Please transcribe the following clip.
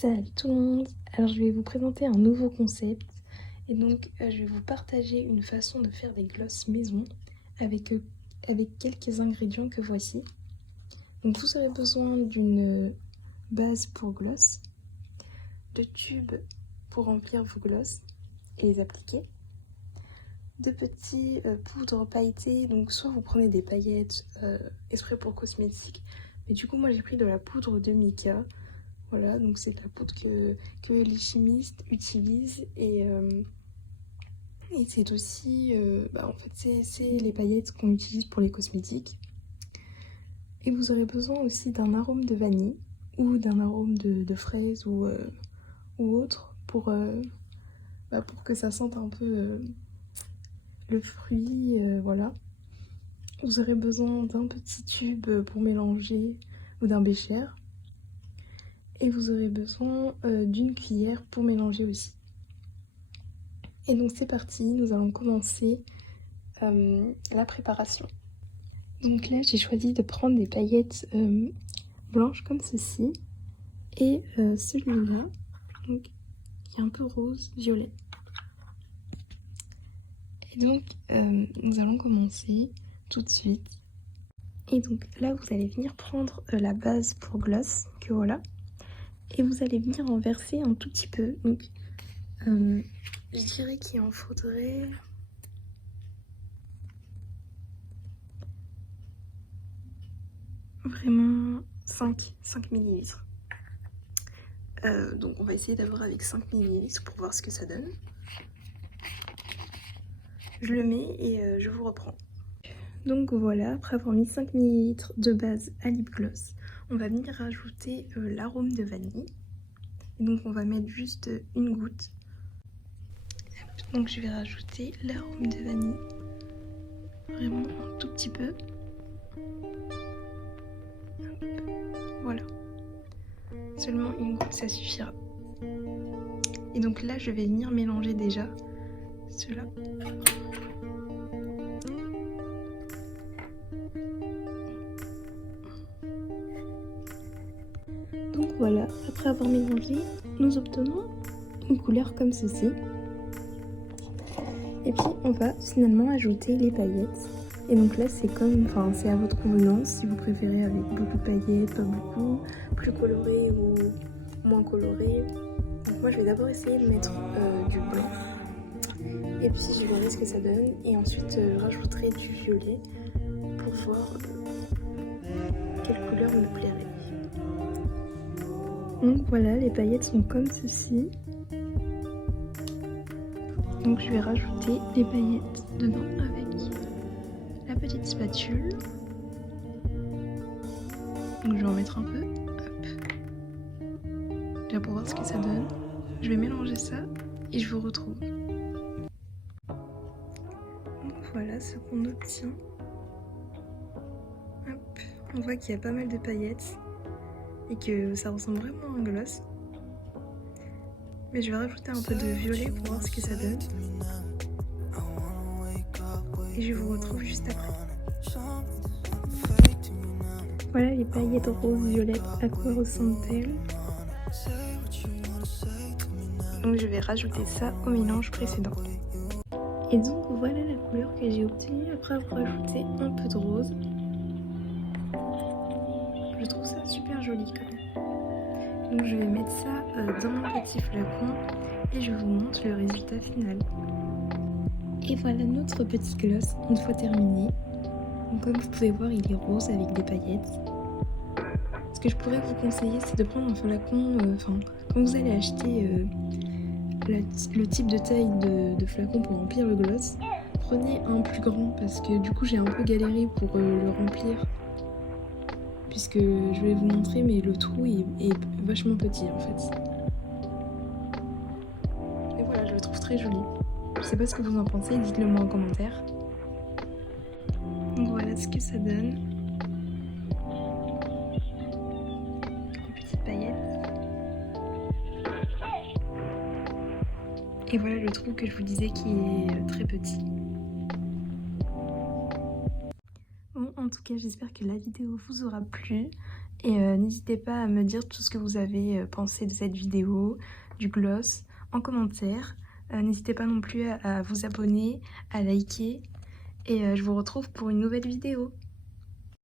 Salut tout le monde. Alors je vais vous présenter un nouveau concept et donc je vais vous partager une façon de faire des glosses maison avec quelques ingrédients que voici. Donc vous aurez besoin d'une base pour gloss, de tubes pour remplir vos glosses et les appliquer, de petits poudres pailletées, donc soit vous prenez des paillettes exprès pour cosmétiques, mais du coup moi j'ai pris de la poudre de mica. Voilà, donc c'est de la poudre que les chimistes utilisent et c'est aussi, en fait c'est les paillettes qu'on utilise pour les cosmétiques. Et vous aurez besoin aussi d'un arôme de vanille ou d'un arôme de fraise ou autre pour que ça sente un peu le fruit, voilà. Vous aurez besoin d'un petit tube pour mélanger ou d'un bécher. Et vous aurez besoin d'une cuillère pour mélanger aussi. Et donc c'est parti, nous allons commencer la préparation. Donc là j'ai choisi de prendre des paillettes blanches comme ceci. Et celui-là, donc, qui est un peu rose, violet. Et donc nous allons commencer tout de suite. Et donc là vous allez venir prendre la base pour gloss, que voilà. Et vous allez venir en verser un tout petit peu. Donc je dirais qu'il en faudrait vraiment 5 ml. Donc on va essayer d'avoir avec 5 ml pour voir ce que ça donne. Je le mets et je vous reprends. Donc voilà, après avoir mis 5 ml de base à lip gloss, on va venir rajouter l'arôme de vanille. Et donc on va mettre juste une goutte. Donc je vais rajouter l'arôme de vanille, vraiment un tout petit peu. Voilà, seulement une goutte ça suffira. Et donc là je vais venir mélanger déjà cela. Donc voilà, après avoir mélangé, nous obtenons une couleur comme ceci. Et puis on va finalement ajouter les paillettes. Et donc là c'est c'est à votre convenance, si vous préférez avec beaucoup de paillettes, pas beaucoup, plus coloré ou moins coloré. Donc moi je vais d'abord essayer de mettre du blanc. Et puis je verrai ce que ça donne. Et ensuite je rajouterai du violet pour voir quelle couleur me plairait. Donc voilà, les paillettes sont comme ceci. Donc je vais rajouter les paillettes dedans avec la petite spatule. Donc je vais en mettre un peu. Hop. Déjà pour voir ce que ça donne. Je vais mélanger ça et je vous retrouve. Donc voilà ce qu'on obtient. Hop. On voit qu'il y a pas mal de paillettes et que ça ressemble vraiment à un gloss. Mais je vais rajouter un peu de violet pour voir ce que ça donne. Et je vous retrouve juste après. Voilà les paillettes rose-violette, à quoi ressemblent-elles? Donc je vais rajouter ça au mélange précédent. Et donc voilà la couleur que j'ai obtenue après avoir rajouté un peu de rose. Je trouve ça super joli quand même. Donc je vais mettre ça dans mon petit flacon et je vous montre le résultat final. Et voilà notre petit gloss une fois terminé. Donc comme vous pouvez voir, il est rose avec des paillettes. Ce que je pourrais vous conseiller, c'est de prendre un flacon, quand vous allez acheter le type de taille de flacon pour remplir le gloss, prenez un plus grand parce que du coup j'ai un peu galéré pour le remplir. Puisque je vais vous montrer, mais le trou est vachement petit en fait. Et voilà, je le trouve très joli. Je sais pas ce que vous en pensez, dites-le moi en commentaire. Donc voilà ce que ça donne. Une petite paillette. Et voilà le trou que je vous disais qui est très petit. Bon, en tout cas, j'espère que la vidéo vous aura plu. Et n'hésitez pas à me dire tout ce que vous avez pensé de cette vidéo, du gloss, en commentaire. N'hésitez pas non plus à vous abonner, à liker. Et je vous retrouve pour une nouvelle vidéo.